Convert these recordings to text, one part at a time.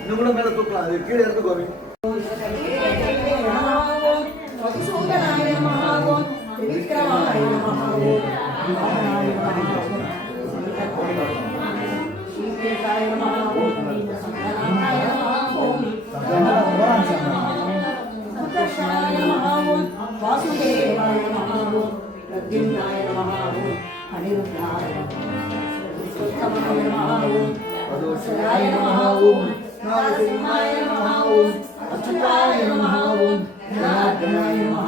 இன்னும் கூட மேல தூக்கலாம், அது கீழே இருந்து கோவி. மதுசூதனாய நமஹ திரிவிக்ரமாய நமஹ வாமனாய நமஹ ஸ்ரீகேசாய நமஹ சங்கராய நமஹ சுதர்ஷனாய நமஹ வாசுதேவாய நமஹ பிரத்யும்னாய நமஹ அனிருத்தாய நமஹ வதோஷாய நமஹ நாரசிம்மாய நமஹ அச்சுதாய நமஹ जनार्दनाय नमः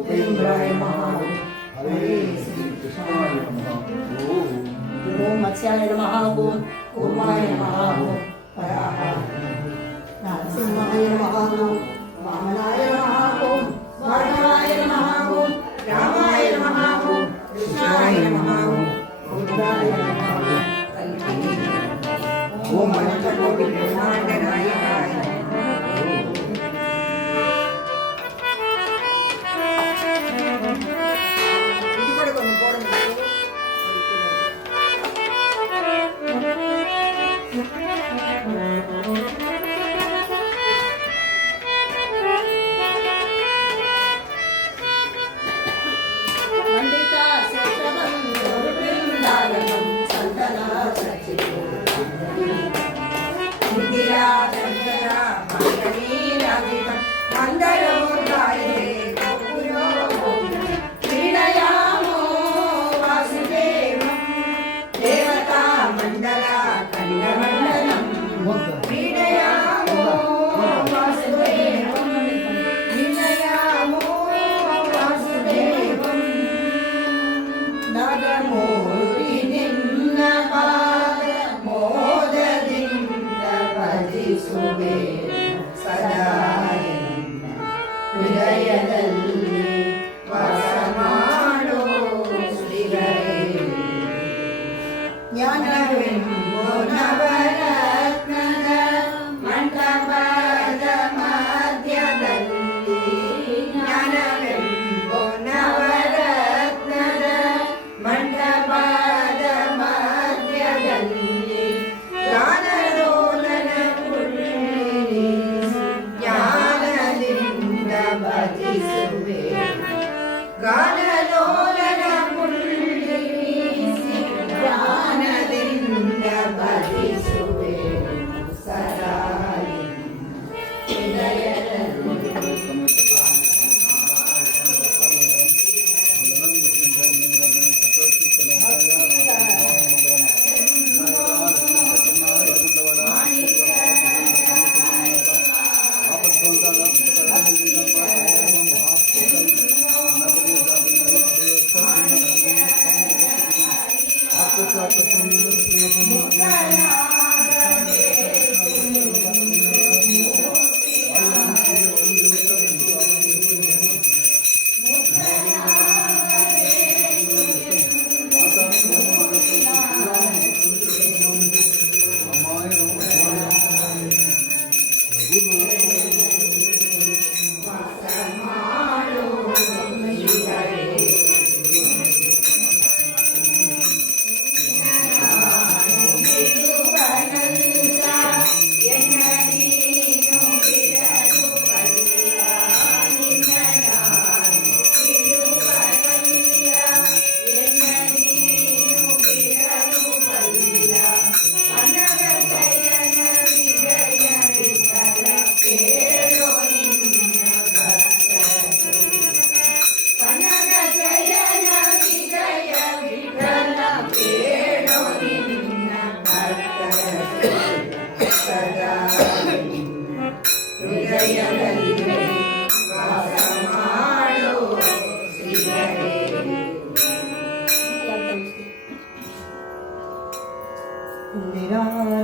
उपेन्द्राय नमः हरे श्री कृष्णाय नमः ओम मत्स्याय नमः ओम कूर्माय नमः ओम पराः नरसिंहाय नमः ओम वामनाय नमः ओम वामनाय नमः ओम रामाय नमः ओम कृष्णाय नमः ओम बुद्धाय नमः ओम अनंतकोटि ब्रह्मांड नायकाय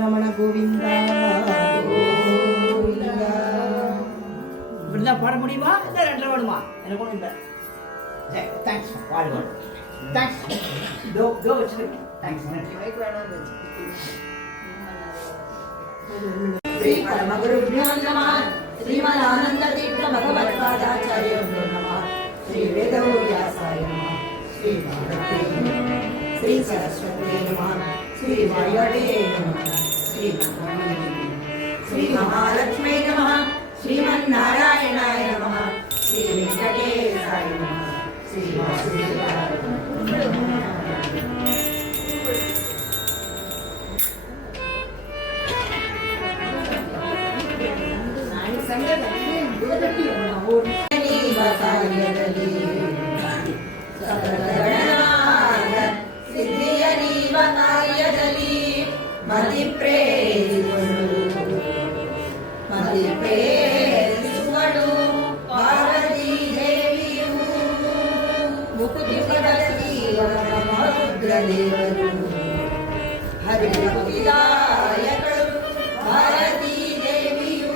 ரமண கோவிந்தா இப்படிதான் பாட முடியுமா இல்லை ரெண்டு வேணுமா எனக்கு ஒன்றும் இல்லை தேங்க்ஸ் வாழ்வாள் ಶ್ರೀ ಪರಮಗುರುಭ್ಯೋ ನಮಃ. ಶ್ರೀಮದಾನಂದ ತೀರ್ಥ ಭಗವತ್ಪಾದಾಚಾರ್ಯಭ್ಯೋ ನಮಃ. ಶ್ರೀ ವೇದವ್ಯಾಸಾಯ ನಮಃ. ಶ್ರೀ ಭಾರತೀ ನಮಃ. ಶ್ರೀ ಸರಸ್ವತೇ ನಮಃ. ಶ್ರೀ ವಾಯುವೇ ನಮಃ. ಶ್ರೀ ಬ್ರಹ್ಮಣೇ ನಮಃ. ಶ್ರೀ ಮಹಾಲಕ್ಷ್ಮೇ ನಮಃ. ಶ್ರೀಮನ್ನಾರಾಯಣಾಯ ನಮಃ. ಶ್ರೀ ವೆಂಕಟೇಶಾಯ ನಮಃ. ಶ್ರೀ ವಾಸುದೇವಾಯ ನಮಃ. ಸಿದ್ಧಿಯ ನೀವ ಕಾರ್ಯದಲ್ಲಿ ಮತಿ ಪ್ರೇರಿಸುವಳು ಪಾರ್ವತೀ ದೇವಿಯು ಮುಕುತಿ ಮಹಾರುದ್ರ ದೇವರು ಹರಿದಾಯಕಳು ಭಾರತೀ ದೇವಿಯು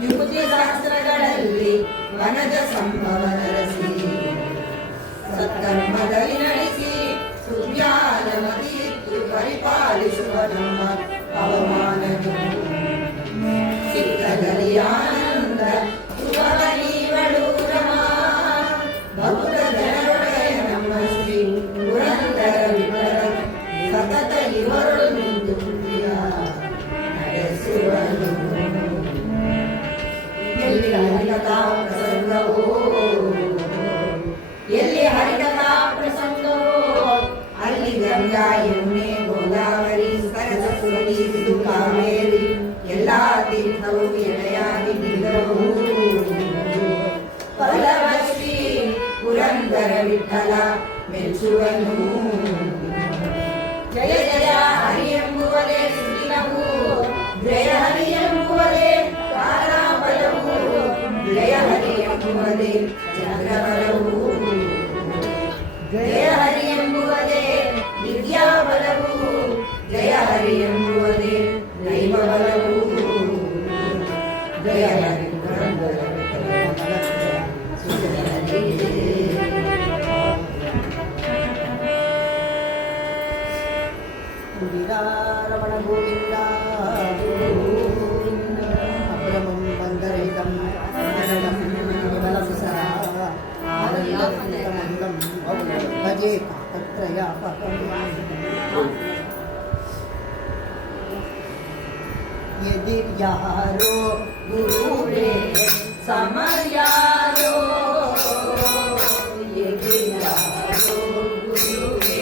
ವಿಭೂತಿ ಶಾಸ್ತ್ರಗಳಲ್ಲಿ ವನಜ ಸಂಭವ ನರಸಿ ಸತ್ಕರ್ಮದಲ್ಲಿ ನಡೆಸಿ ಸುಜ್ಞಾನಮತಿಯಿತ್ತು ಪರಿಪಾಲಿಸುವ ನಮ್ಮ ಅವಮಾನನು ಸಿಕ್ಕದಲ್ಲಿ ಆನಂದ ಸುವನೀವಳು ರಮಾ ಭಕ್ತ ಜನರೊಡೆಯ ನಮ್ಮ ಶ್ರೀ ಪುರಂದರ ವಿಠಲ ಸತತ ಇವರಳು ನಿಂತು ನಡೆಸುವನು ಎಲ್ಲಿ ಹರಿಕಥಾ ಪ್ರಸಂಗವೋ ಎಲ್ಲಿ ಹರಿಕಥಾ ಪ್ರಸಂಗವೋ ಅಲ್ಲಿ ಗಂಗಾ ಯಮುನೆ ಗೋದಾವರಿ ಸರಸ್ವತಿ ಸಿಂಧು ಕಾವೇರಿ ಎಲ್ಲಾ ತೀರ್ಥವು ಎಳೆಯಾಗಿ ನಿಲ್ಲವು ಪಲ್ಲವಶ್ರೀ ಪುರಂದರ ವಿಠಲ ಮೆಚ್ಚುವನು ಜಯ ಜಯ ಹರಿ ಎಂಬುವುದೇ ಸುದಿನವು ಜಯ ಹರಿ ಎಂಬುವುದೇ ಕಾಲಾಬಲವು ಜಯ ಹರಿ ಎಂಬುವುದೇ ಚಂದ್ರಬಲವು ಜಯ ಹರಿ ಎಂಬುವುದೇ ವಿದ್ಯಾಬಲವು ಜಯ ಹರಿ ಎಂಬುವುದೇ ದೈವಬಲವು ಜಯ ಹರಿ ಪುರಂದರ ರಮಣ ಗೋವಿಂದ ಅಪರಮಂ ಬಂದರಿತಂ ಅನಡಂ ಕೇವಲಂ ಆನಂದಮಂದಂ ಭಜೆ ಕಾಕತ್ರಯ ಯದಿರ್ಯಾರೋ ಗುರುರೇ ಸಮರ್ಯಾರೋ ಯದಿರ್ಯಾರೋ ಗುರುರೇ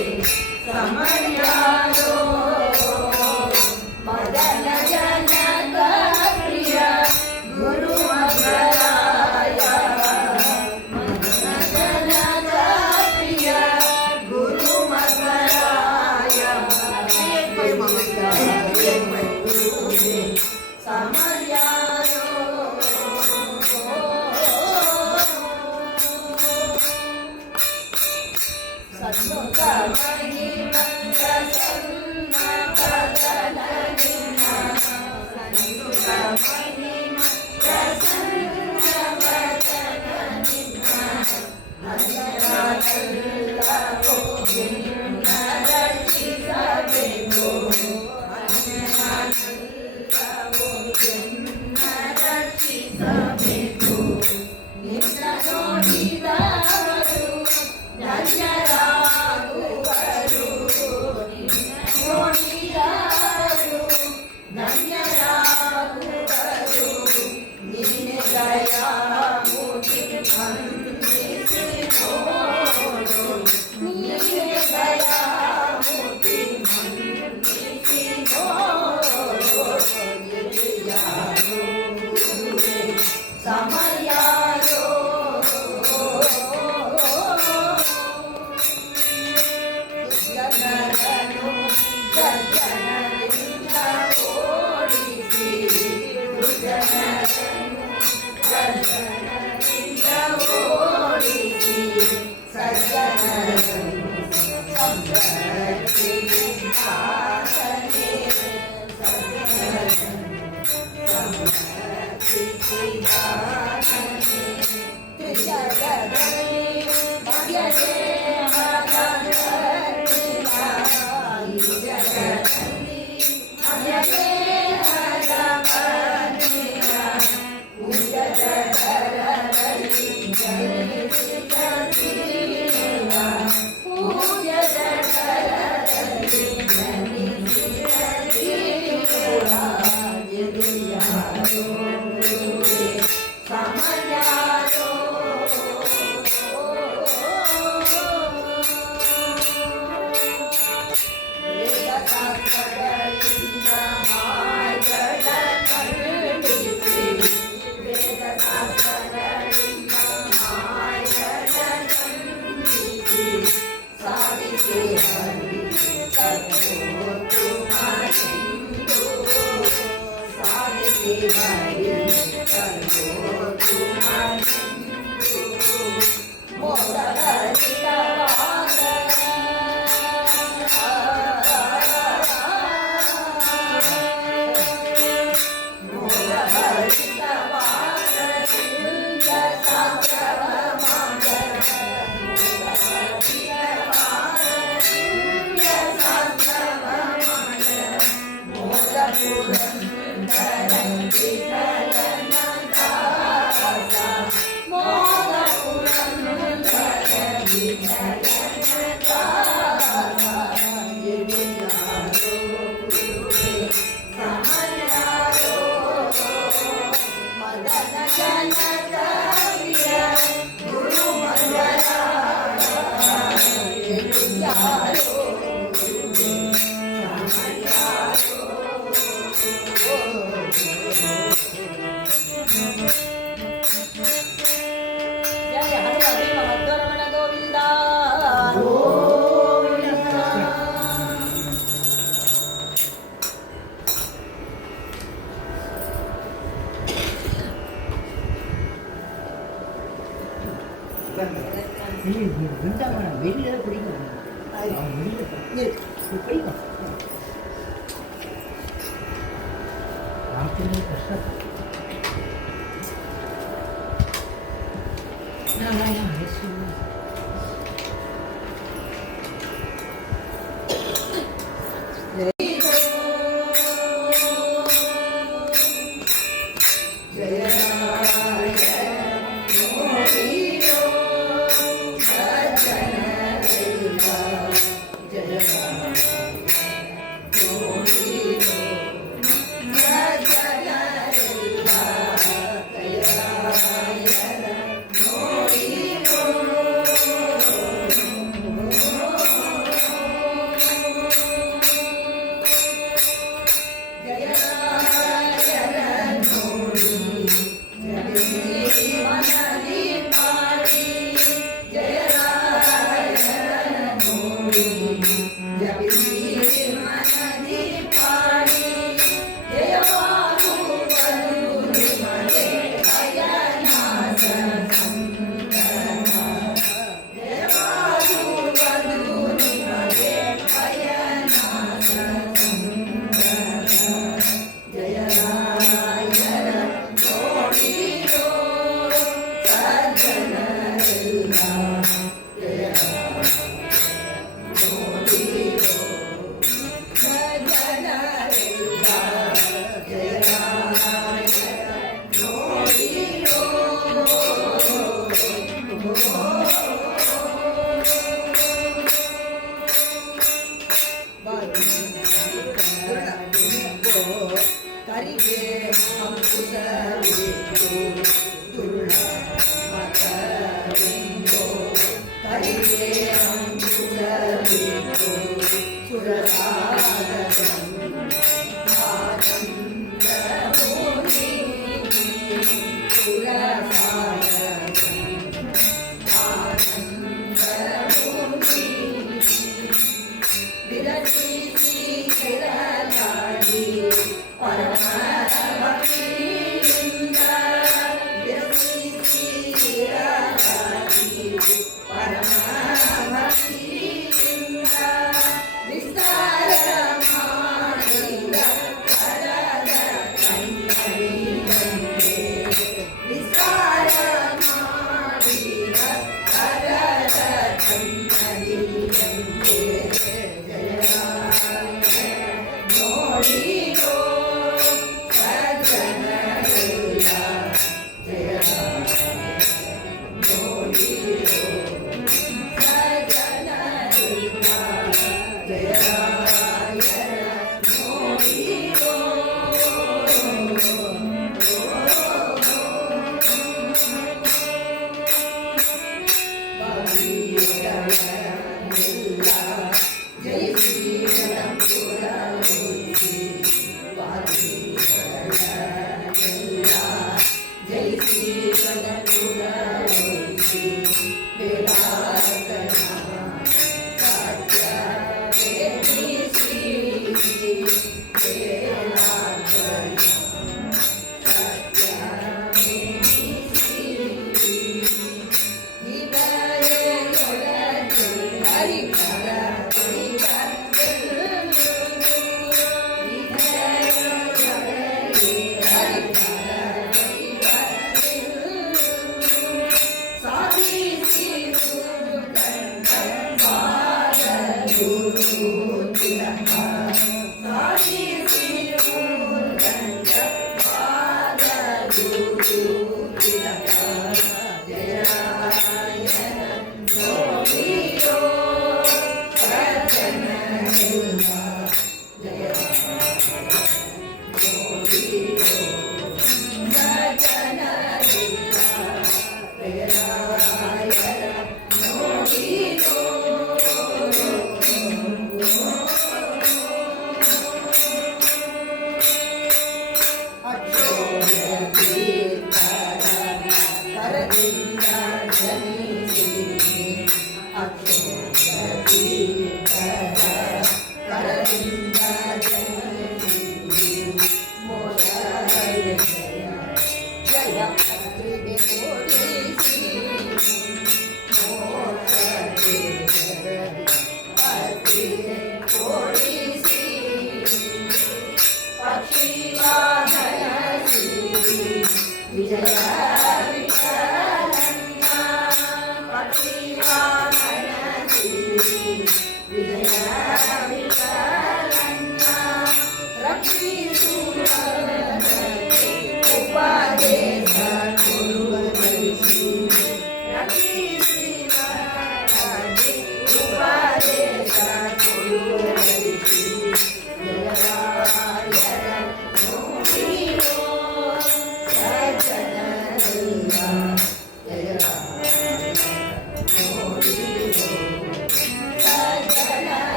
ಸಮರ್ಯಾರೋ ಮದನ ಜನಕ ಪ್ರಿಯ ಗುರು ಮಧುರಾಯ ಮದನ ಜನಕ ಪ್ರಿಯ ಗುರು ಮಧುರಾಯ ಸಮರ್ಯಾರೋ ಸನ್ನುತ ಮಹಿಮ ಪ್ರಸನ್ನ ಬದನ ನಿನ್ನ ಸನ್ನುತ ಮಹಿಮ ಪ್ರಸನ್ನ ಬದನ ನಿನ್ನ ಅನ್ಯನಾಥಲ್ಲವೋ ನಿನ್ನ ರಕ್ಷಿಸಬೇಕು ಅನ್ಯನಾಥಲ್ಲವೋ ನಿನ್ನ ರಕ್ಷಿಸಬೇಕು ನಿನ್ನ ನೋಡಿದವರು ಧನ್ಯರಾಗುವರು ನಿನ್ನ ನೋಡಿದವರು ಧನ್ಯರಾಗುವರು ನಿನ್ನೆ ದಯಾಮೂರ್ತಿ ವಂದಿಸಿ ನೋಡು ನಿನ್ನೆ ದಯಾಮೂರ್ತಿ ವಂದಿಸಿ ನೋಡು ಯಾರೋ ಗುರುವೇ ಸಮರ್ಯಾರೋ ಜನರನ್ನು ಗರ್ಜನರಿಂದ ಓಡಿಸಿ ಜನರನ್ನು ಗರ್ಜನರಿಂದ ಓಡಿಸಿ ಸಜ್ಜನರನ್ನು ಸಂರಕ್ಷಿಸಿದಾತನೇ ಸಂರಕ್ಷಿಸಿದಾತನೇ ತ್ರಿಜಗದಲ್ಲಿ ಮಧ್ಯದೇಹ வந்தாங்க வெளியில பிடிக்கும் பிடிக்கும் கஷ்டம்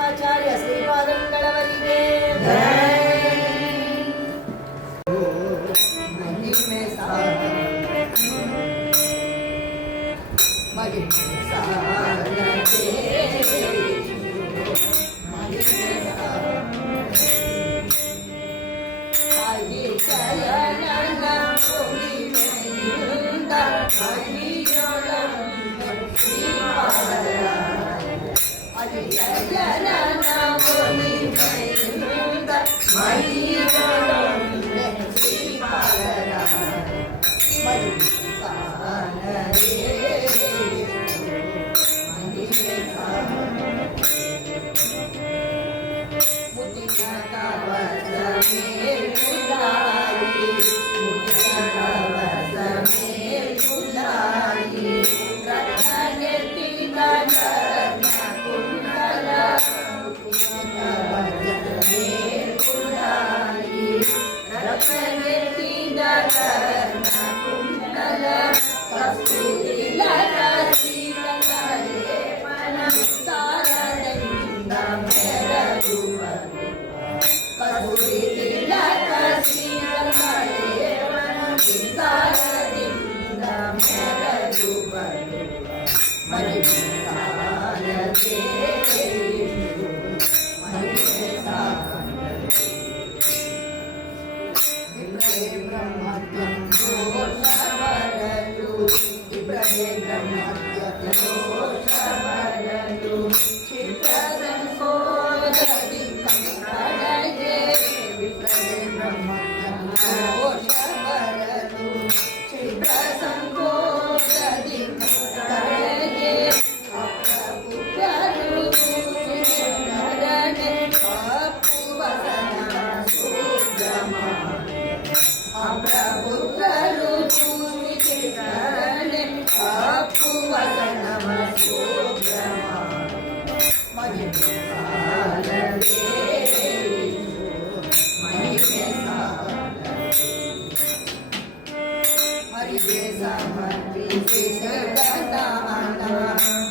ಆಚಾರ್ಯ ಶ್ರೀಪಾದಂಗಳವರಿಗೆ ಮಹಿಮೆ ಸಾರದೆ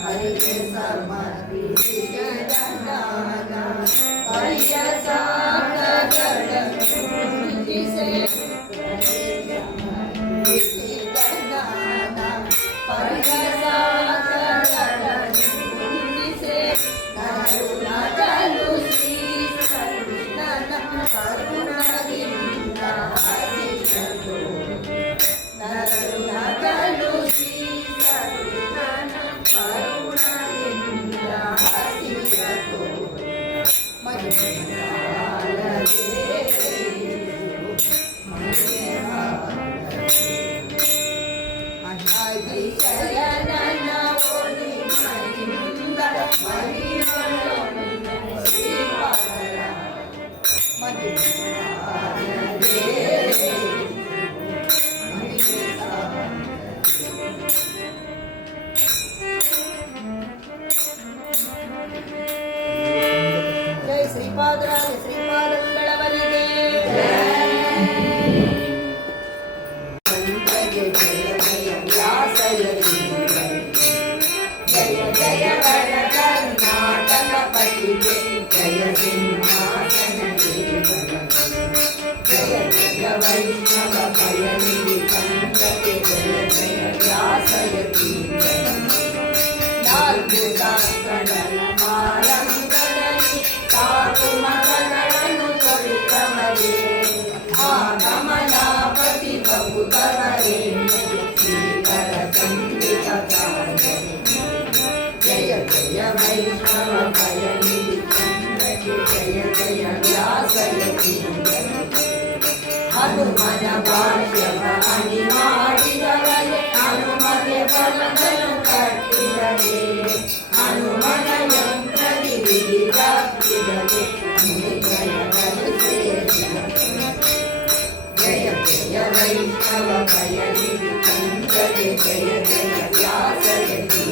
Hare ಜೈ ಶ್ರೀಪಾದರಾಯ ಶ್ರೀಪಾದಂಗಳವರಿಗೆ ಜಯ ಜಯ ವರ ಕರ್ನಾಟಕ ಪತಿಗೆ ಜಯ ಸಿಂಹಾಸನ ಜಯ ಜಯ ವೈಷ್ಣವ ಭಯನಿಧಿ ಕಂದಕ್ಕೆ ಜಯ ಜಯ ವ್ಯಾಸಯತಿ ನಾಲ್ಕು ಶಾಸ್ತ್ರಗಳ ಮಾರಂಗದಲ್ಲಿ ಸಾಕು ಮತಗಳನ್ನು ತೊರೆದವರೇ ಆ ಕಮಲಾಪತಿ ಬಹುತವರೇ ಶ್ರೀಕರ ಸಂಗೀತ ಜಯ ಜಯ ವೈಷ್ಣವ ಭಯನಿಧಿ ಕಂದಕ್ಕೆ ಜಯ ಜಯ ವ್ಯಾಸಯತಿ ಹನುಮನ ಭಾಷ್ಯವ ಹನಿ ಮಾಡಿದವರೇ ಹನುಮಗೆ ಬಲವನ್ನು ಕಟ್ಟಿದರೆ ಹನುಮನ ಯಂತ್ರದಿ ವಿಧಿಗಾಕಿದರೆ ಜಯ ಜಯ ವೈಷ್ಣವ ಭಯನಿಧಿ ಕಂದಕ್ಕೆ ಜಯ ಜಯ ವ್ಯಾಸಯತಿ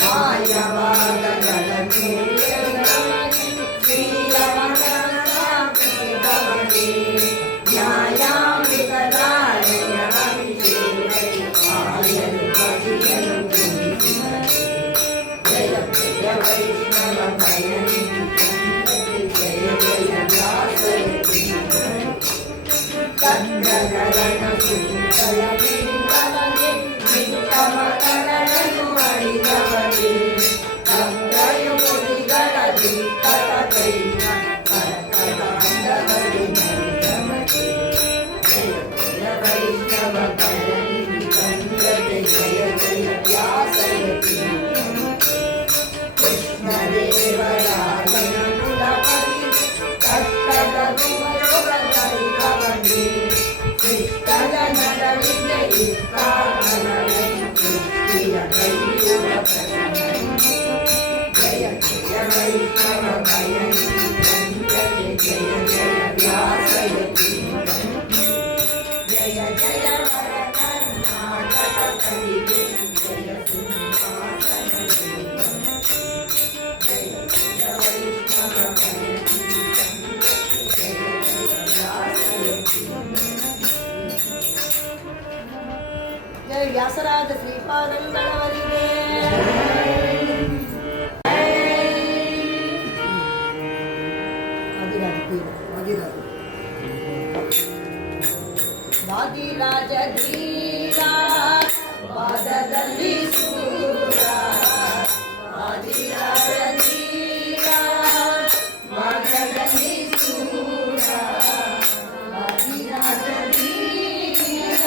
ಮಾಯವಾದಗಳ ಶ್ರೀರಮಣೇ ನ್ಯಾಯಾಮೃತಧಾರೆಯ ಆಯಲು ಪದಿಯಲು ಜಯ ಜಯ ವೈಷ್ಣವ ಭಯನಿಧಿ ಕಂದಕ್ಕೆ ಜಯ ಜಯ ವ್ಯಾಸಯತಿ ಚಂದ್ರಗರಣ ಸುಂದರ ಲಿಂಗವನೇ ನಿತ್ತಮಗಳನ್ನು ಅಡಿದವನೇ ಗಂಗಯು ಮುಡಿಗಳ ದಿಕ್ಕಟ ಕೈನ ಕರಕಟಾಂಡವನೇ ನರಿದವನೇ ಜಯ ಜಯ ವೈಷ್ಣವ ಭಯನಿಧಿ ಕಂದಕ್ಕೆ ಜಯ ಜಯ ವ್ಯಾಸಯತಿ ಕೃಷ್ಣದೇವರಾಯನ ಕುಲಪತಿ ಕಷ್ಟದ ಗುರುಗಳವನೇ ಕೃಷ್ಣದ ನಡಲಿಗೆ ಇಷ್ಟಾನಯ ಕೈಯುವ ಜಯ ಜಯ ವೈಷ್ಣವ ಭಯನಿಧಿ ಕಂದಕ್ಕೆ ಜಯ ಜಯ ವ್ಯಾಸಯತಿ ಜಯ ಜಯ ವರ ಕರ್ನಾಟಕ ಪತಿಗೆ ಜಯ ಸಿಂಹಾಸನ ಜಯ ಜಯ ವೈಷ್ಣವ ಭಯನಿಧಿ ಕಂದಕ್ಕೆ ಜಯ ಜಯ ವ್ಯಾಸಯತಿ ಜಯ ವ್ಯಾಸರಾಜ ಶ್ರೀಪಾದಂಗಳವರಿಗೆ ವಾದಿರಾಜ ಧೀರ ಪಾದದಲ್ಲಿ ಸೂರ ವಾದಿರಾಜ ಧೀರ ಪಾದದಲ್ಲಿ ಸೂರ ವಾದಿರಾಜ ಧೀರ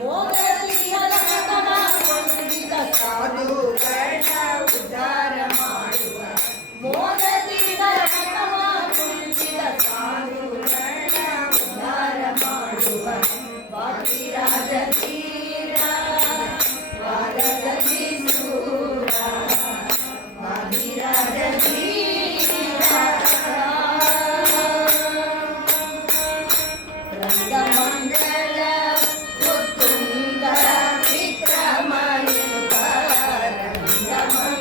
ಮೋಗದಲ್ಲಿ ಹಲಕನ ಹೊಂದಿದ ಸಾಧುಗಳ ಉದ್ಧಾರ ಮಾಡುವ ಮೋಗದಲ್ಲಿ ಹಲಕನ ಹೊಂದಿದ ಸಾಧುಗಳ ಉದ್ಧಾರ ಮಾಡುವ ವಾದಿರಾಜ ಧೀರ ಪಾದದಲ್ಲಿ ಸೂರ ವಾದಿರಾಜ ಧೀರ ರಂಗಮಂಗಲ ಉತ್ತುಂಗ ವಿಕ್ರಮಯುತ ರಂಗಮಂಗಲ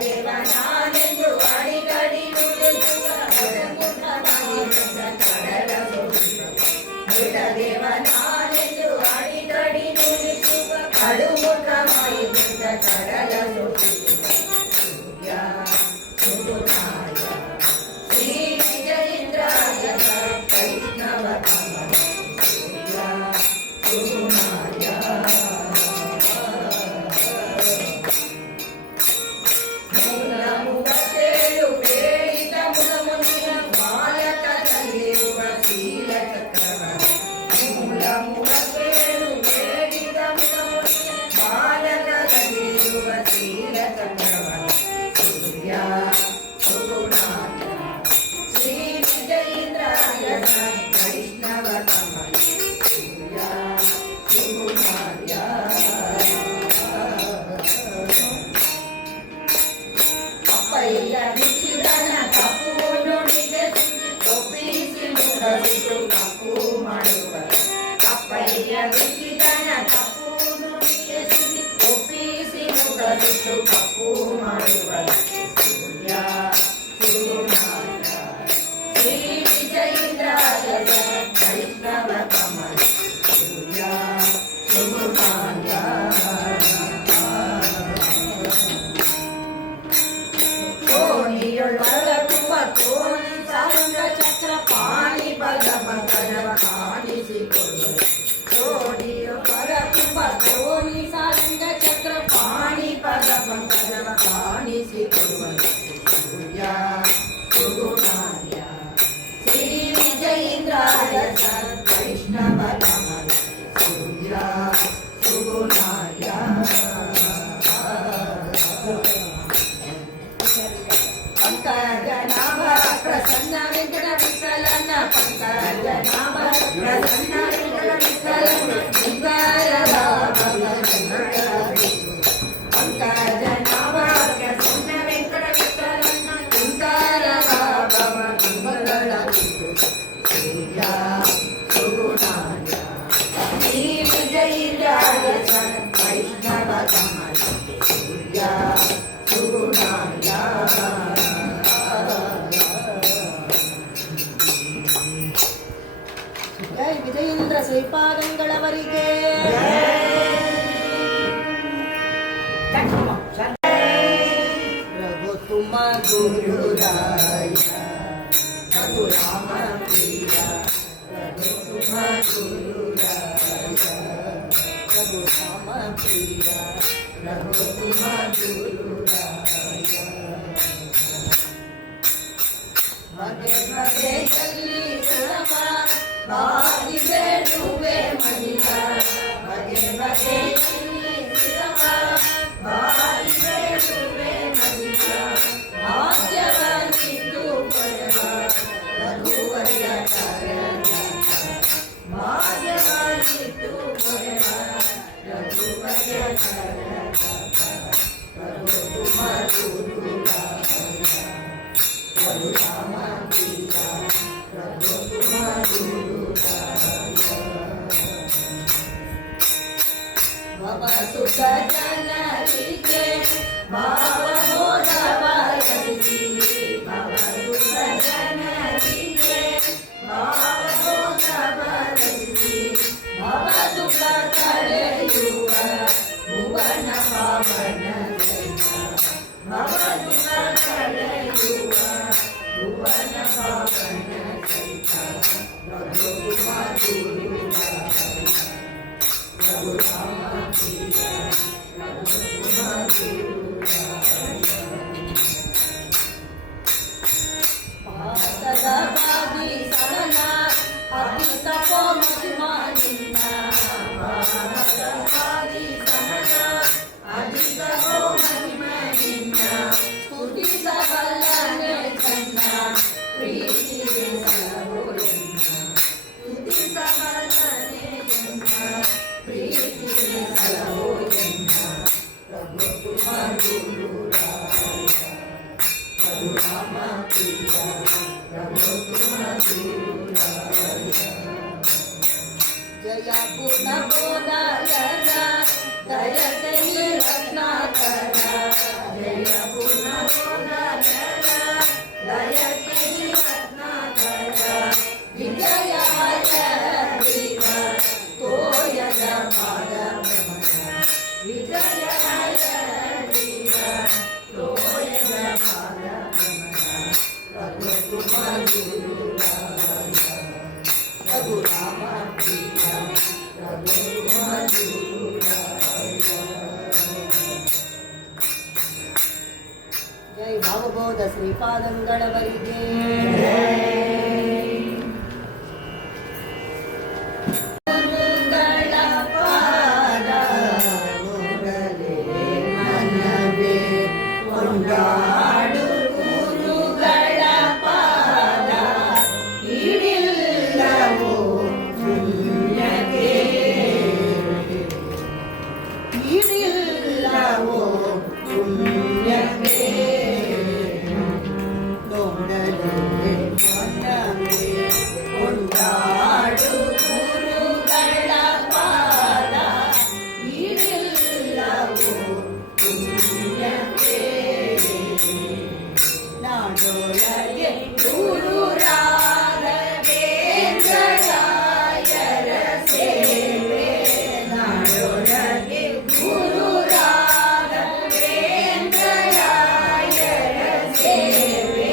ದೇವ ನಾನೆಂದು ಅಡಿಗಡಿ ನುಡಿಸುವ ಕಡುಮುಖವಾಗಿ ಬಂದ ಕಡಲ ಸೋಸುವ ದೇವ ನಾನೆಂದು ಅಡಿಗಡಿ ನುಡಿಸುವ ಕಡುಮುಖವಾಗಿ ಬಂದ ಕಡಲ ಸೋಸುವ ಸೂರ್ಯ ಸುಗುಣಾಯ ಶ್ರೀ ವಿಜಯೇಂದ್ರಾಯ ವೈಷ್ಣವ ಕಮಲ ಸೂರ್ಯ ಸುಗುಣಾಯ ಚಕ್ರ ಪಾಣಿ ಭಗವಂತನವ ಕಾಣಿಸಿಕೊಳ್ಳು ಕೋಡಿಯು ಪರ ತುಂಬ ಕೋಣಿ ಸಾರಂಗ ಚಕ್ರ ಪಾಣಿ ಭಗವಂತನವ ಕಾಣಿಸಿಕೊಳ್ಳುವನು ಸೂರ್ಯ ಸುಗುಣಾಯ ಶ್ರೀ ವಿಜಯೇಂದ್ರಾಯ ವೈಷ್ಣವ ಕಮಲ ಸೂರ್ಯ ಸುಗುಣಾಯ ಪಂಕಜನಾಭ ಪ್ರಸನ್ನ ವೆಂಕಟ ವಿಠಲನ ಪಂಕಜನಾಭ ಪ್ರಸನ್ನ ವೆಂಕಟ ವಿಠಲನ ಶೃಂಗಾರದ ಪಂಕಜನಾಭ ಪ್ರಸನ್ನ ವೆಂಕಟ ವಿಠಲನ ಶೃಂಗಾರದ ಮಂಗಳ ಸೂರ್ಯ ಸುಗುಣಾಯ ಶ್ರೀ ವಿಜಯೇಂದ್ರಾಯ ವೈಷ್ಣವ ಕಮಲ ಸೂರ್ಯ ಸುಗುಣಾಯ ಜೈ ವಿಜಯೇಂದ್ರ ಶ್ರೀಪಾದಂಗಳವರಿಗೆ ರಘು ತುಮ ಗುರುರಾಯ ರಘು ರಾಮ ಪ್ರಿಯ ರಘು ತುಮ ಗುರುರಾಯ ರಘು ರಾಮ ಪ್ರಿಯ ರಘು ತುಮ ಗುರುರಾಯ ಮಗೆ ಮಗೆ ಸಲ್ಲಿಸುವ ಬಾಗಿ ಬೇಡುವೆ ಮನಿಯ ಮಗೆ ಮಗೆ ಸಲ್ಲಿಸುವ ಬಾಗಿ ಬೇಡುವೆ ಮನಿಯ ಭಾಗ್ಯವಂತಿದ್ದು ಪರವ ರಘುವರ ಕಾರಣ ಭಾಗ್ಯವಂತಿದ್ದು ಪರವ ರಘುವರ ಕಾರಣ ರಘು ತುಮ ಗುರುರಾಯ ರಘು ರಾಮ ಪ್ರಿಯ ರಘು ತುಮ ಗುರುರಾಯ ಭವ ಸುಖ ಜನರಿಗೆ ಭಾವ ಬೋಧವರಿಸಿ ಭವ ಸುಖ ಜನರಿಗೆ ಭಾವ ಬೋಧವರಿಸಿ ಭವ ದುಃಖ ಕಳೆಯುವ ಭುವನ ಪಾವನ ಭವ ದುಃಖ ಕಳೆಯುವ ಭುವನ ಪಾವನ ರಘು ತುಮ ಗುರುರಾಯ ರಘು ರಾಮ ಪ್ರಿಯ ರಘು ತುಮ ಗುರುರಾಯ ಪಾದದ ಬಾಗಿ ಸರಣ ಅಭಿತ ಕೋಮಹಿಮಾನಿಂದ ಪಾದದ ಬಾಗಿ ಸರಣ ಅಭಿತ ಕೋಮಹಿಮಾನಿಂದ ಸ್ತುತಿಸಬಲ್ಲನೆ ಚಂದ ಪ್ರೀತಿಗೆ ಸಲಹುವೆನ್ನ ಸ್ತುತಿಸಬಲ್ಲನೆ ಚಂದ ಪ್ರೀತಿಗೆ ಸಲಹುವೆನ್ನ ರಘು ತುಮ ಗುರುರಾಯ ರಘು ರಾಮ ಪ್ರಿಯ ರಘು ತುಮ ಗುರುರಾಯ ಜಯ ಪೂರ್ಣ ಬೋಧಾಯನ ದಯತೆಯ ರತ್ನಾಕರ ಜಯ ಪೂರ್ಣ ಜೈ ಭಾವಬೋಧ ಶ್ರೀಪಾದಂಗಳವರಿಗೆ ಗುರುಗಳ ಪಾದ ನೋಡಲೇ ಮನವೇ ಕೊಂಡಾಡು ಗುರುಗಳ ಪಾದ ಈಡಿಲ್ಲವೋ ಪುಣ್ಯಕ್ಕೆ ಈಡಿಲ್ಲವೋ ಪುಣ್ಯಕ್ಕೆ ನೋಡಲೇ ಮನವೇ ಕೊಂಡಾಡು ಗುರುಗಳ ಪಾದ ಈಡಿಲ್ಲವೋ ಪುಣ್ಯಕ್ಕೆ ನಾಡೊಳಗೆ ಗುರು ರಾಘವೇಂದ್ರರಾಯರ ಸೇವೆ ನಾಡೊಳಗೆ ಗುರು ರಾಘವೇಂದ್ರರಾಯರ ಸೇವೆ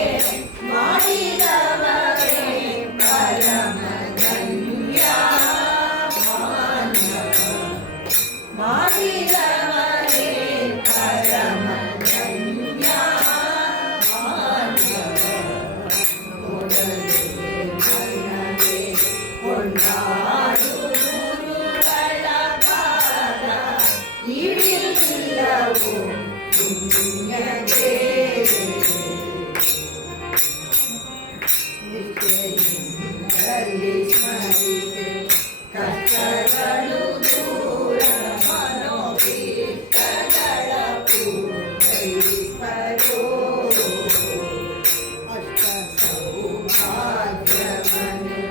ಮಾಡಿದವರೇ ಪರಮ ಧನ್ಯ ಮಾಡಿದವರೇ ಪರಮ ಧನ್ಯ ಕೊಂಡಾಡು ಗುರುಗಳ ಪಾದ ಈಡಿಲ್ಲವೋ ಪುಣ್ಯಕ್ಕೆ ನಿಷ್ಠೆಯಿಂದಲೇ ಸ್ಮರಿಸಿ ಕಷ್ಟಗಳು ದೂರ ಮನೋಭೀಷ್ಟಗಳ ಪೂರೈಸಲು ಅಷ್ಟ ಸೌಭಾಗ್ಯವನ್ನೇ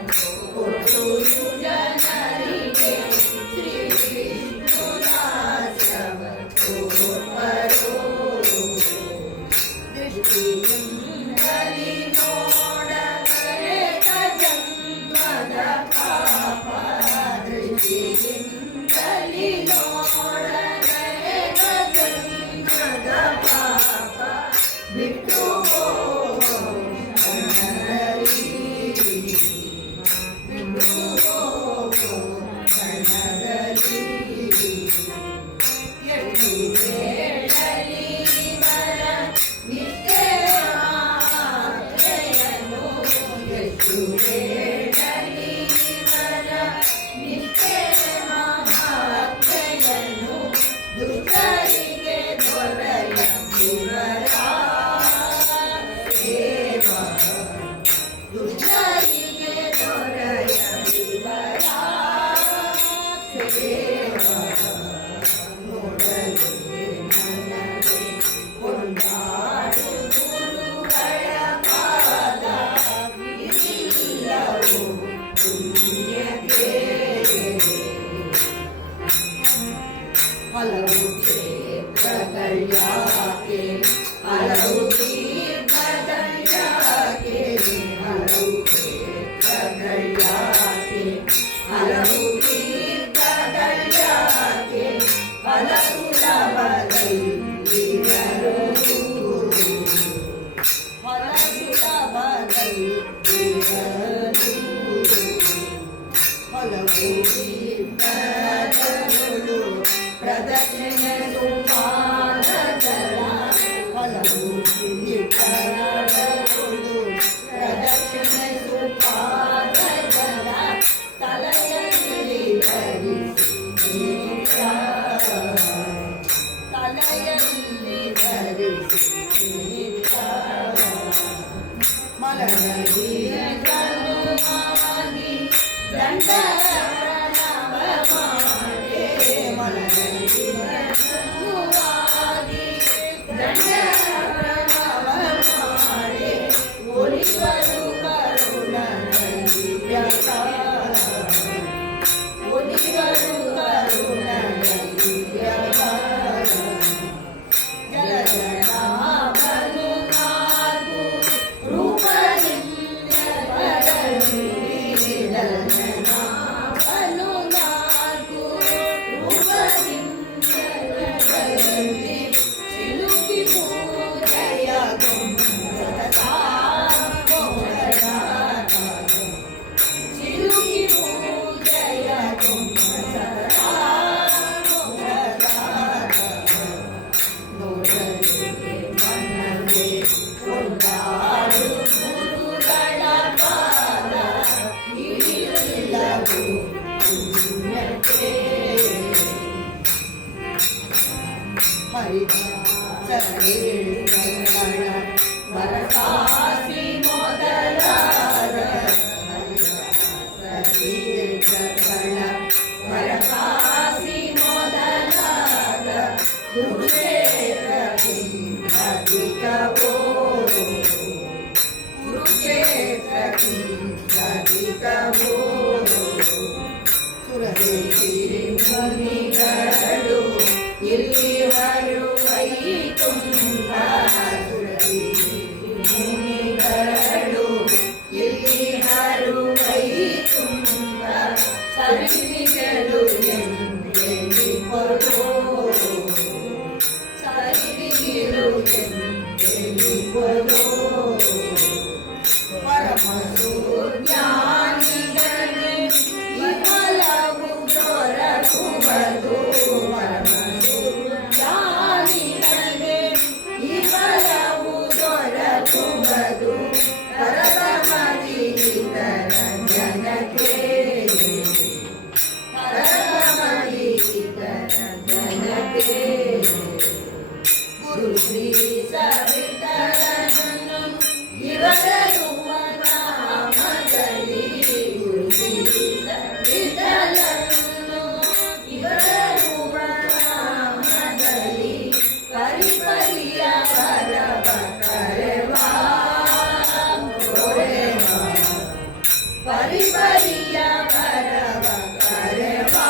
ಕೊಟ್ಟು ಜನರಿಗೆ ಶ್ರೀ ವಿಷ್ಣುದಾಸವ ತೋರ್ಪರು ದೃಷ್ಟಿಯಿಂದಲೇ ನೋಡದರೆ ಜನ್ಮದ ಪಾಪ ದೃಷ್ಟಿಯಿಂದಲೇ ನೋಡದರೆ ಜನ್ಮದ ಪಾಪ ಬಿಟ್ಟು ಕಣ್ಣರಿ ಬಿಟ್ಟು ಕಣ್ಣರಿ ಎಷ್ಟು ಹೇಳಲಿ ಮರ ನಿಷ್ಠೆ ಮಾತೆಯನ್ನು ಎಷ್ಟು ಹೇಳಲಿ ಮರ ನಿಷ್ಠೆ ಮಾತೆಯನ್ನು ದುಷ್ಟರಿಗೆ ದೊರೆಯ ಶಿವರ ಸೇವ ದುಷ್ಟರಿಗೆ ದೊರೆಯ ಶಿವರ ಸೇವ ನೋಡಲೇ ಮನವೇ ಕೊಂಡಾಡು ಗುರುಗಳ ಪಾದ ಇದಿಲ್ಲವೋ ಪುಣ್ಯಕ್ಕೆ ಹಲವು ಕ್ಷೇತ್ರಗಳ್ಯಾಕೆ ಹಲವು ತೀರ್ಥಗಳ್ಯಾಕೆ ಹಲವು ಕ್ಷೇತ್ರಗಳ್ಯಾಕೆ ಹಲವು ತೀರ್ಥಗಳ್ಯಾಕೆ ಹಲವು ಲಭದಲ್ಲಿರಲು ಹಲವು ಲಭದಲ್ಲಿರಲು ಹಲವು ತೀರ್ಥಗಳು ಪ್ರದಕ್ಷಿಣೆ ಸುಪಾದಗಳ ಹಲವು ತೀರ್ಥಗಳು ಪ್ರದಕ್ಷಿಣೆ ಸುಪಾದಗಳ ತಲೆಯಲ್ಲಿ ಧರಿಸಿ ತಲೆಯಲ್ಲಿ ಧರಿಸಿ ಮಲಗಿರಲು ಮಾಡಿ ದಂಡ ಪ್ರಣವ ಮಾಡಿ ಮಲಗಿರಲು ಮಾಡಿ ದಂಡ ಪ್ರಣವ ಮಾಡಿ ಒಲಿವರು ಕರುಣದಲ್ಲಿ ವ್ಯವಹಾರ ಒಲಿವರು ಕರುಣದಲ್ಲಿ ವ್ಯವಹಾರ ಜಲಜನಾಭನು ನಾಲ್ಕು ರೂಪದಿಂದ ಬರಲಿ ಜಲಜನಾಭನು ನಾಲ್ಕು ರೂಪದಿಂದ ಬರಲಿ ಸಿಲುಕಿ ಪೂಜೆಯ ಸತತಾ ಸಿಲುಕಿ ಪೂಜೆಯ ಸತತಾ ನೋಡಲೇ ಮನವೇ ಮುನಿಗಳು ಇಲ್ಲಿ ಹರುವೈಕುಂಠ ಮುನಿಗಳು ಇಲ್ಲಿ ಹರುವೈಕುಂಠ ಸರಿವಿಗಳು ಎಂದೆನಿಪರು ಸರಿವಿಗಳು ಎಂದೆನಿಪರು ಪರಮ ಜ್ಞಾನಿಗಳೇ ವಿಮಲವು ದೊರಕುವುದು ಪರಮ ಜ್ಞಾನಿಗಳೇ ವಿಮಲವು ದೊರಕುವುದು ಪರಮದೀತರ ಜನಕ್ಕೆ ಪರಮದೀತರ ಜನಕ್ಕೆ ಗುರು ಶ್ರೀ ಸವಿತರನು ಇವರಿರುವ ನಾಮದಲ್ಲಿ ಗುರು ಶ್ರೀ ಸವಿತರನು ಇವರಿರುವ ನಾಮದಲ್ಲಿ ಪರಿಪರಿಯ ಪರವ ಕರೆವಾ ಪರಿಪರಿಯ ಪರವ ಕರೆವಾ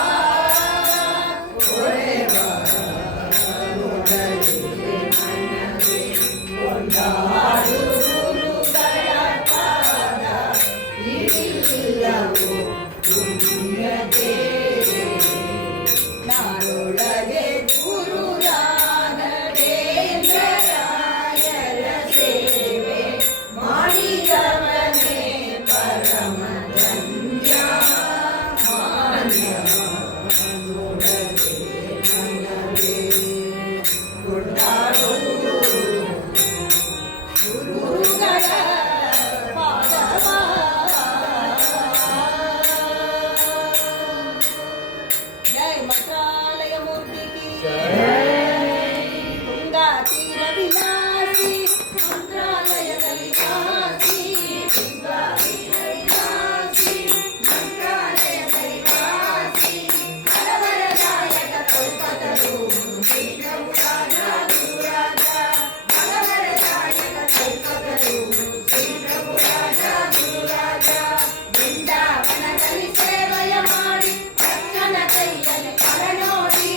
ಕೊಂಡಾಡು ಗುರುಗಳ ಪಾದ ಇಡಿಲ್ಲವು ಪುಣ್ಯತೆ ನಾಡೊಳಗೆ ಗುರುರಾಘವೇಂದ್ರರಾಯರ ಸೇವೆ ಮಾಡಿದವನೇ ಪರಮ ಧನ್ಯ ಮಾನ್ಯ ನೋಡದೆ ನನಗೆ ಕೊಂಡಾಡು ಗುರುಗಳ ಪಾದವ ಜಯ ಮಂತ್ರಾಲಯ ಮೂರ್ತಿಗೆ ತುಂಗಾ ತೀರ ವಿಲಾಸಿ ಮಂತ್ರಾಲಯದಲ್ಲಿ ವಾಸಿ ತುಂಗಾ ತೀರ ವಿಲಾಸಿ ಮಂತ್ರಾಲಯದಲ್ಲಿ ವಾಸಿ ಹರವರದಾಯಕ ಕಲ್ಪತರು ಶೀಘ್ರವು ರಾಜ ಗುರುರಾಜ ಹರವರದಾಯಕ ಕಲ್ಪತರು ಶೀಘ್ರವು ರಾಜ ಗುರುರಾಜ ಬೃಂದಾವನದಲ್ಲಿ ಸೇವೆಯ ಮಾಡಿ ತಕ್ಷಣ ಕೈಯಲ್ಲಿ ಫಲ ನೋಡಿ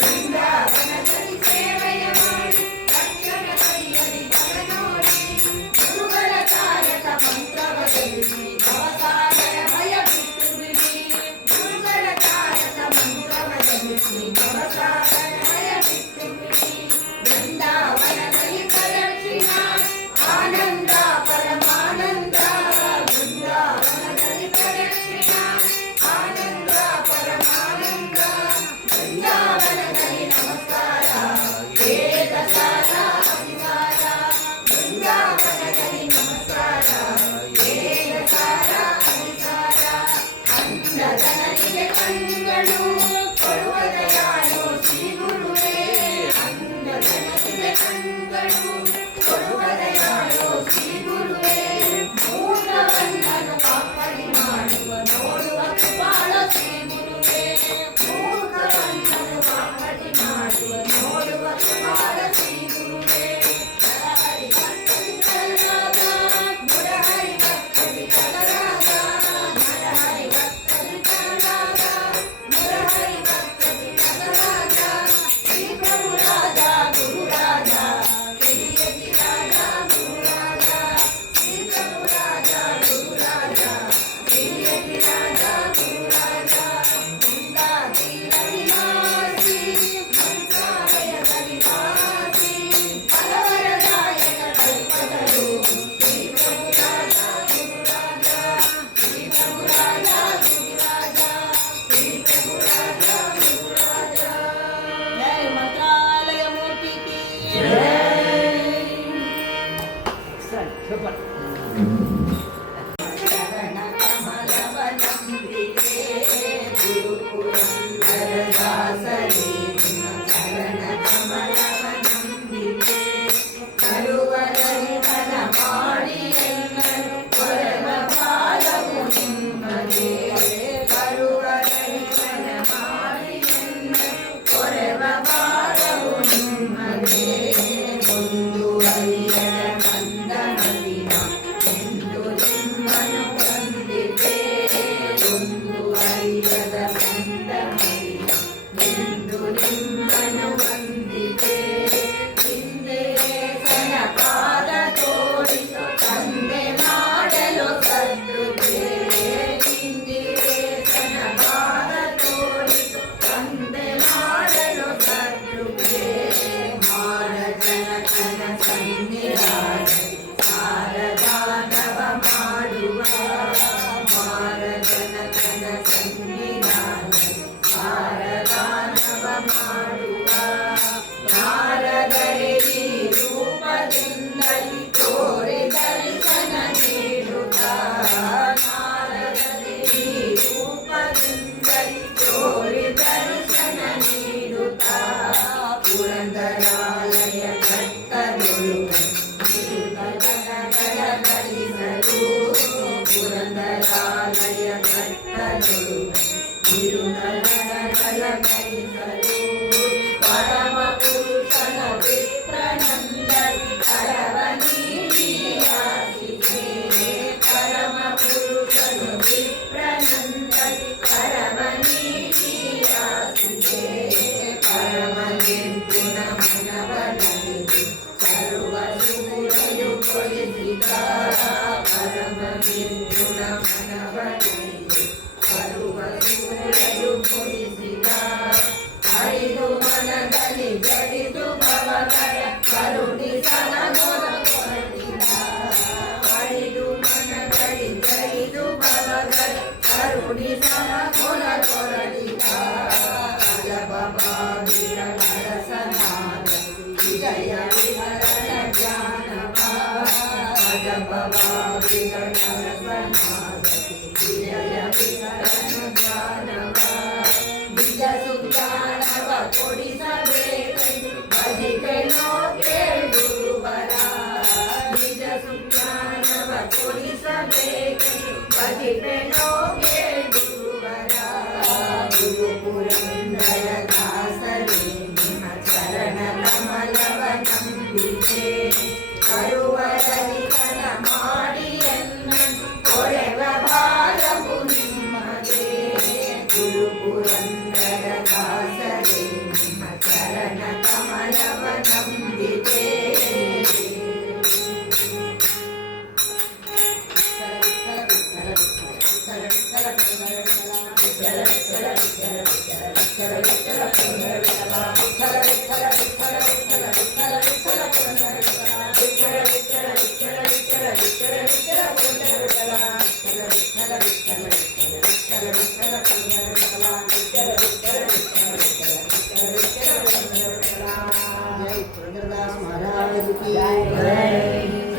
ಬೃಂದಾವನದಲ್ಲಿ ಸೇವೆಯ ಮಾಡಿ ತಕ್ಷಣ ಕೈಯಲ್ಲಿ ಫಲ ನೋಡಿ ಗುರುಗಳ ಕಾಯಕ ಮಂತ್ರವ ತಿಳಿಸಿ ಭವಸಾಗರ ಭಯ ಬಿಟ್ಟು ಬಿಡಿ ಗುರುಗಳ ಕಾಯಕ ಮಂತ್ರವ ತಿಳಿಸಿ ಭವಸಾಗರ ಭಯ ಬಿಟ್ಟು ಬಿಡಿ ಬೃಂದಾವನದಲ್ಲಿ ಪ್ರದಕ್ಷಿಣ ಆನಂದ ಪರಮಾನಂದ ಬೃಂದಾವನದಲ್ಲಿ ಪ್ರದಕ್ಷಿಣ ಆನಂದ ಪರಮಾನಂದ ಬೃಂದಾವನದಲ್ಲಿ ನಮಸ್ಕಾರ ವೇದ ಸಾರ ಅತಿಸಾರ ಬೃಂದಾವನದಲ್ಲಿ ನಮಸ್ಕಾರ ವೇದ ಸಾರ ಅತಿಸಾರ ಅಂಧಜನರಿಗೆ ಕಣ್ಣುಗಳು ಕೊಡುವ ದಯಾಳು ಶ್ರೀ ಗುರುವೇ ಅಂಧಜನರಿಗೆ ಕಣ್ಣುಗಳು ಕೊಡುವ ದಯಾಳು ಶ್ರೀ ಗುರುವೇ ಮೂಢವನ್ನನು ಕಾಪಡಿ ಮಾಡುವ ನೋಡುವ ಕೃಪಾಳ ಶ್ರೀ ಗುರುವೇ ಮೂಢವನ್ನನು ಕಾಪಡಿ ಮಾಡುವ ನೋಡುವ ಕೃಪಾಳ ಶ್ರೀ ಗುರುವೇ ನರಹರಿ ಭಕ್ತದಿ ಕಲರಾದ ಮುರಹರಿ ಭಕ್ತದಿ ಕಲರಾದ ನರಹರಿ ಭಕ್ತದಿ ಕಲರಾದ ಮುರಹರಿ ಭಕ್ತದಿ ಕಲರಾದ ಶ್ರೀ ಪ್ರಭು ರಾಜ ಗುರು ರಾಜ ಶ್ರೀಯತಿ ರಾಜ ಗುರು ರಾಜ ಶ್ರೀ ಪ್ರಭು ರಾಜ ಗುರು ರಾಜ ಶ್ರೀಯತಿ ರಾಜ ಗುರು ರಾಜ ಬೃಂದಾ ತೀರ ವಿಲಾಸಿ ಮಂತ್ರಾಲಯದಲ್ಲಿ ವಾಸಿ ಹರವರದಾಯಕ ಕಲ್ಪತರು ಶ್ರೀ ಪ್ರಭು ರಾಜ ಗುರು ರಾಜ ಶ್ರೀ ಪ್ರಭು ರಾಜ ಗುರು ರಾಜ ಶ್ರೀ ಪ್ರಭು ರಾಜ ಗುರು ರಾಜ ಜಯ ಮಂತ್ರಾಲಯ ಮೂರ್ತಿ ಕಿ ಚರಣ ಕಮಲವನಂಬಿಕೆ ಗುರು ಪುರಂದರದಾಸರೇ ನಿಮ್ಮ ಚರಣ ಕಮಲವನಂಬಿಕೆ ಕರುವರರಿವನ ಮಾಡಿ ಎಲ್ಲರೂ ಕೊರವ ಪಾದವು ನಿಮ್ಮದೇ ಕರುವರರಿವನ ಮಾಡಿ ಎಲ್ಲರೂ ಕೊರವ ಪಾದವು ನಿಮ್ಮದೇ ಒಂದು ಸನ್ನಿಧಾನ ಶಾರದಾನವ ಮಾಡುವ ಮಾರಜನಕನ ಸನ್ನಿಧಾನ ಶಾರದಾನವ ಮಾಡುವ ನಾರದರೆ ಈ ರೂಪದಿಂದಲಿ ತೋರಿ ದರ್ಶನ ನೀಡುತ್ತ ನಾರದರೆ ಈ ರೂಪದಿಂದಲಿ ತೋರಿ ದರ್ಶನ ನೀಡುತ್ತ ಪುರಂದರಾಲಯ ಕಟ್ಟಲು ಗಳಿಸಲು ಪುರಂದರಾಲಯ ಕಟ್ಟಲು ತಿರುನಗರಗಳ ಗಳಿಸಲು ಪರಮ ಪುರುಷನ ವಿಪ್ರನಂದಲಿ ಕರವ ನೀಡಿ ಆಶಿಸೆ ಪರಮ ಪುರುಷನ ವಿಪ್ರನಂದಲಿ ಕರವ ನೀಡಿ ಆಶಿಸೆ ಪರಮ ನಿರ್ಗುಣ ಮನವನಲ್ಲಿ ಸರ್ವ ಸೂರಯು ಕೊಡಿಸಿದ ಪರಮ ನಿರ್ಗುಣ ಮನವನಲ್ಲಿ ಸರ್ವ ಸೂರಯು ಕೊಡಿಸಿದ ಹರಿದು ಮನದಲ್ಲಿ ಜಡಿದು ಭವಗಳ ಕರುಣಿಸಲಗೊರ ಕೊರಡಿದ ಹರಿದು ಮನದಲ್ಲಿ ಜಡಿದು ಭವಗಳ ಕರುಣಿಸಲ ಕೊರ ಕೊರಡಿದ ಅಲಬಾಬಿರ ನರಸನಾದ ವಿಜಯ ವಿಹರಣ ಜ್ಞಾನವ ಅಲಬಾಬಿರ ನರಸನಾದ ವಿಜಯ ವಿಹರಣ ಜ್ಞಾನವ ನಿಜ ಸುಜ್ಞಾನವ ಕೊಡಿಸಬೇಕೆಂದು ಭಜಿಕೆನೋ ಕೇಳುವರ ನಿಜ ಸುಜ್ಞಾನವ ಕೊಡಿಸಬೇಕೆಂದು ಭಜಿಕೆನೋ ಕೇಳುವರ ಗುರು ಪುರಂದರ ದಾಸರೇ ನಿಮ್ಮ ಚರಣ ಕಮಲವ ನಂಬಿಕೆ ಕರುವರಲಿತನ ಮಾಡಿ ಎನ್ನನ್ನು ಕೊಳೆವ ಭಾರವು ನಿಮ್ಮದೇ ಗುರು ಪುರಂದರ ದಾಸರೇ ನಿಮ್ಮ ಚರಣ ಕಮಲವ ನಂಬಿಕೆ पुरंदरदास महाराज की जय।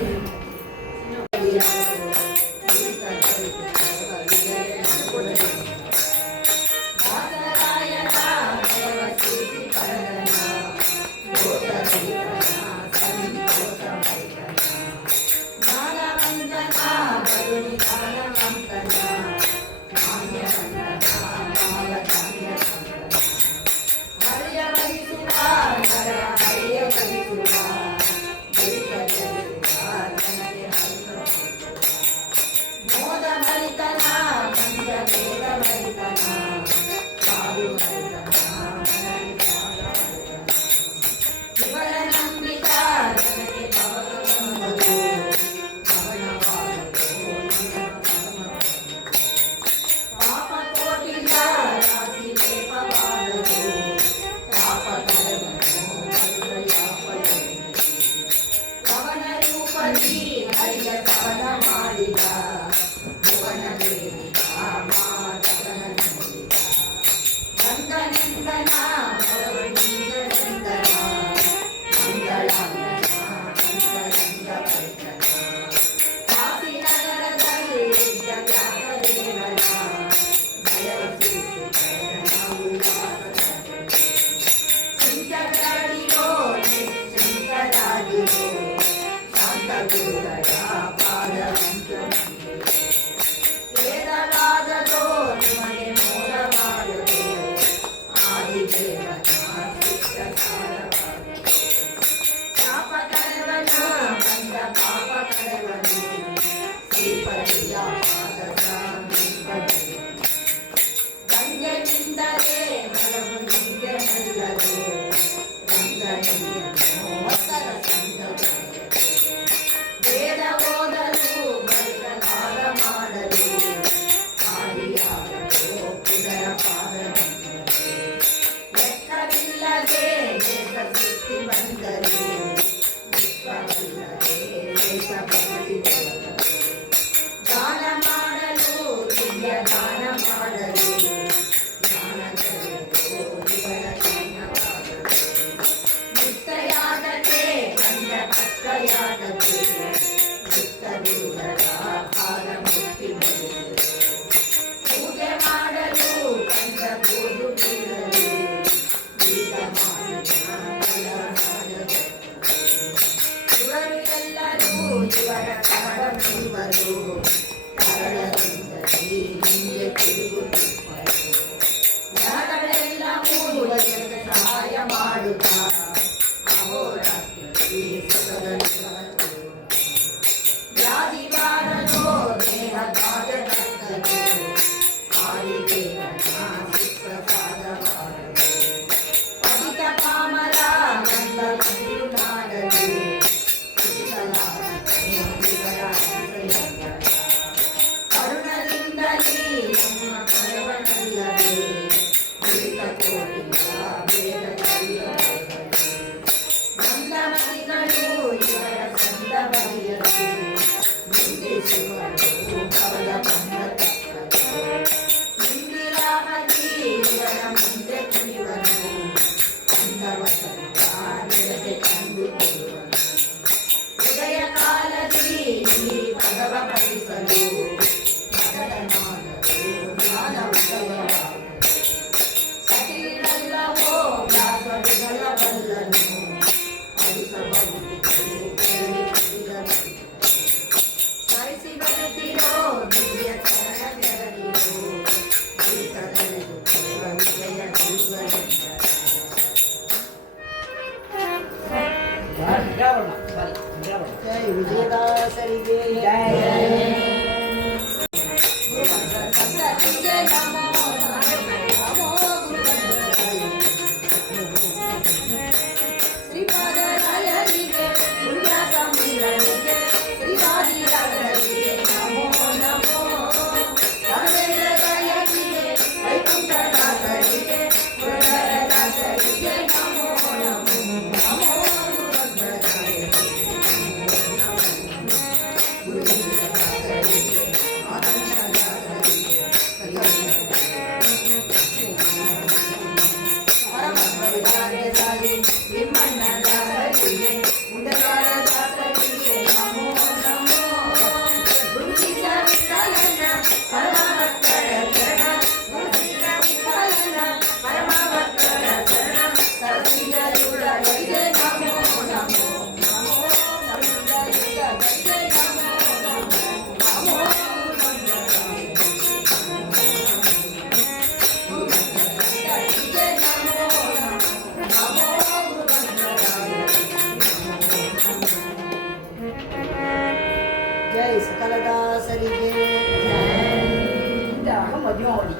ದೇಶಭಕ್ತಿ ದಾನ ಮಾಡಲು ದಿವ್ಯ ದಾನ ಮಾಡಲು ನಿತ್ಯಯಾಗತೆ ಗಂಡ ಕಷ್ಟಯಾಗತೆ ಚಿತ್ತಗುರುಗಳ ಪಾದ ಮುಕ್ತಿ ಪೂಜೆ ಮಾಡಲು ಕಂಡ ಗೋದು ಬೀಳಲು ಈಗ ಮಾಡಿದ ಇವರು ಎಲ್ಲರೂ ಇವರ ಕರಣಿವರು ಕರಳದಿಂದಲೇ ಹಿಂದೆ ತಿರುಗುತ್ತಿದ್ದರು ಜನಗಳೆಲ್ಲವೂ ಇವರಿಗೆ ಸಹಾಯ ಮಾಡುತ್ತಾ ಅಹೋರಾತ್ರಿ ಸುಖದಲ್ಲಿ ವ್ಯಾಧಿಗಾರನೋ ದೇಹ ಬಾಧಕರ್ತನೋ ಆದಿದೇವನ ಸುಪ್ರಸಾದವಾರನು ಪತಿತ ಕಾಮರ ಗಂಧ ತಿರುನಾಡಲು ಕರುಣದಿಂದಲೇ ನಮ್ಮ ಕರವನಲ್ಲವೇ ಕುಳಿತ ಕೋಟಿಯ ಬೇಗ ಮಂದಮತಿಗಳು ಇವರ ಸಂದ ಬರೆಯಲು ನಿಂದಿಸುವರು ಕವಲ ಬಂದ ಇಂದಿರಾಮತಿ ಇವರ ಮುಂದೆ ಕುಣಿವನು ಅಂದವಸಂತ ನಿರತೆ ಕಂಡು ಉದಯ ಕಾಲದಲ್ಲಿ ಭಗವ ಪಡಿಸಲು ಜ್ಞಾನ ಉದಯವಾಗಲು ಸತಿರಲ್ಲವೋ ದಾಸರುಗಳ ಬಲ್ಲನು ಅಳಿಸಬಹುದು ಸ್ಮರಿಸಿ ಬರುತ್ತಿರೋ ದಿವ್ಯ ಚರಣವಿರಲಿರೋ ಗೀತದಲ್ಲಿರು ವಿಜಯ ಜೈ ವಿಜಯದಾಸರಿಗೆ ಸಂತತಿಗೆ ನಮೋ ನಮೋ ಶ್ರೀಪಾದರಾಯರಿಗೆ ಪುಣ್ಯ ಸಂಬೀರರಿಗೆ ಶ್ರೀವಾದಿರಾಜರಿಗೆ ನಮೋ ನಮೋ ಸರ್ವೇಂದ್ರರಾಯರಿಗೆ ವೈಕುಂಠದಾಸರಿಗೆ ಪುರದಾಸರಿಗೆ ನಮೋ ನಮೋ ನಮೋ ನಿಮ್ಮಣ್ಣದಾಸರಿಗೆ ಉದಗಾರದಾಸರಿಗೆ ನಮೋ ನಮೋ ಗುರುಸಿದ್ಧ ವಿಠಲನ ಪರಮಭಕ್ತರ ಚರಣ ಗುರುಸಿದ್ಧ ವಿಠಲನ ಪರಮಭಕ್ತರ ಚರಣ ಸರಸಿದ್ಧರುಳಗಳಿಗೆ ನಮೋ ನಮೋ ನಮೋ ಸರಸಿದ್ಧರುಳಗಳಿಗೆ ನಮೋ ನಮೋ ನಮೋ ಜೈ ಸಕಲದಾಸರಿಗೆ ಮದುವೆ ಮಾಡಿ